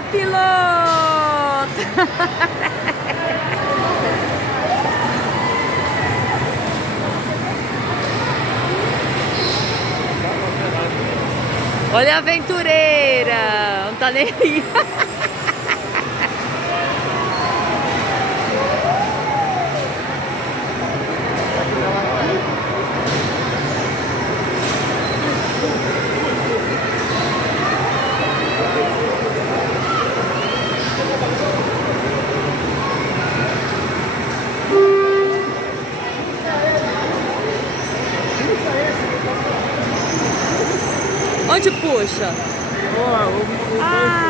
Olha, piloto! Olha a aventureira! Não tá nem aí. Onde puxa? Ó, o Ah!